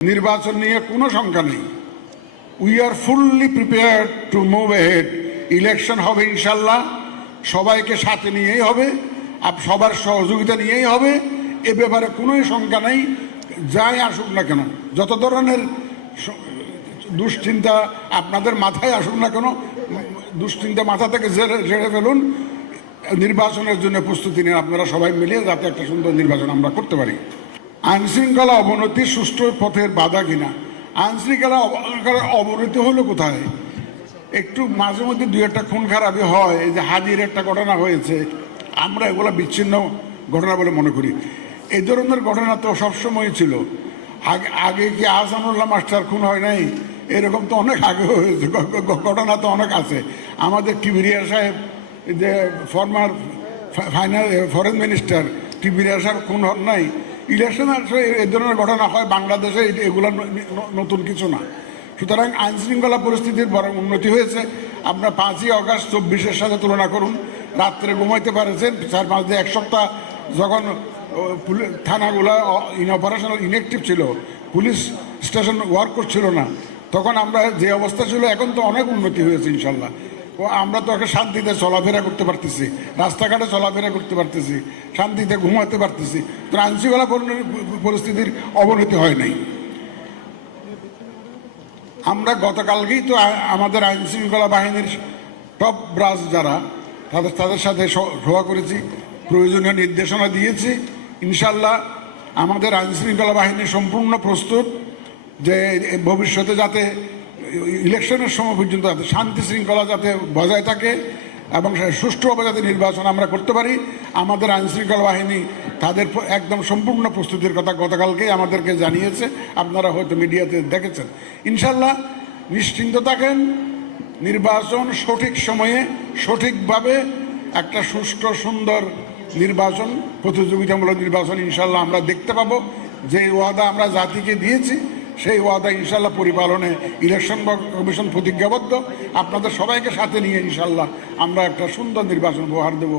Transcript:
নির্বাচন নিয়ে কোনো শঙ্কা নেই। We are fully prepared to move ahead. Election হবে ইনশাল্লাহ, সবাইকে সাথে নিয়েই হবে, সবার সহযোগিতা নিয়েই হবে, এ ব্যাপারে কোনো শঙ্কা নেই। যাই আসুক না কেন, যত ধরনের দুশ্চিন্তা আপনাদের মাথায় আসুক না কেন, দুশ্চিন্তা মাথা থেকে ঝেড়ে ফেলুন। নির্বাচনের জন্য প্রস্তুতি নিন আপনারা সবাই মিলিয়ে, যাতে একটা সুন্দর নির্বাচন আমরা করতে পারি। আইনশৃঙ্খলা অবনতি সুষ্ঠু পথের বাধা কিনা? আইনশৃঙ্খলা অবনতি হলো কোথায়? একটু মাঝে মধ্যে দুই একটা খুন খারাপি হয়, এই যে হাজির একটা ঘটনা হয়েছে, আমরা এগুলো বিচ্ছিন্ন ঘটনা বলে মনে করি। এই ধরনের ঘটনা তো সবসময় ছিল। আগে কি আহসানুল্লাহ মাস্টার খুন হয় নাই? এরকম তো অনেক আগে হয়েছে, ঘটনা তো অনেক আছে। আমাদের কিবরিয়া সাহেব, যে ফরমার ফরেন মিনিস্টার কিবরিয়া সাহেব খুন হন নাই? ইলেকশন আসলে এই ধরনের ঘটনা হয় বাংলাদেশে, এগুলো নতুন কিছু না। সুতরাং আইনশৃঙ্খলা পরিস্থিতির বড় উন্নতি হয়েছে। আপনার 5ই আগস্ট 24-এর সাথে তুলনা করুন, রাত্রে ঘুমাইতে পারেছেন। 4-5 দিন, এক সপ্তাহ যখন থানাগুলো অপারেশনাল ইনঅ্যাক্টিভ ছিল, পুলিশ স্টেশন ওয়ার্ক করছিল না, তখন আমরা যে অবস্থা ছিল, এখন তো অনেক উন্নতি হয়েছে ইনশাল্লাহ। আমরা তো একটা শান্তিতে চলাফেরা করতে পারতেছি, রাস্তাঘাটে চলাফেরা করতে পারতেছি, শান্তিতে ঘুমাতে পারতেছি। তো আইনশৃঙ্খলা পরিস্থিতির অবনতি হয় নাই। আমরা গতকালকেই তো আমাদের আইনশৃঙ্খলা বাহিনীর টপ ব্রাস যারা, তাদের সাথে সভা করেছি, প্রয়োজনীয় নির্দেশনা দিয়েছি। ইনশাল্লাহ আমাদের আইনশৃঙ্খলা বাহিনী সম্পূর্ণ প্রস্তুত, যে ভবিষ্যতে যাতে ইলেকশনের সময় পর্যন্ত যাতে শান্তি শৃঙ্খলা যাতে বজায় থাকে এবং সুষ্ঠুভাবে যাতে নির্বাচন আমরা করতে পারি। আমাদের আইনশৃঙ্খলা বাহিনী তাদের একদম সম্পূর্ণ প্রস্তুতির কথা গতকালকেই আমাদেরকে জানিয়েছে, আপনারা হয়তো মিডিয়াতে দেখেছেন। ইনশাল্লাহ নিশ্চিন্ত থাকেন, নির্বাচন সঠিক সময়ে সঠিকভাবে একটা সুষ্ঠু সুন্দর নির্বাচন, প্রতিযোগিতামূলক নির্বাচন ইনশাল্লাহ আমরা দেখতে পাবো। যে ওয়াদা আমরা জাতিকে দিয়েছি, সেই ওয়াদা ইনশাল্লাহ পরিপালনে ইলেকশন কমিশন প্রতিজ্ঞাবদ্ধ। আপনাদের সবাইকে সাথে নিয়ে ইনশাল্লাহ আমরা একটা সুন্দর নির্বাচন উপহার দেব।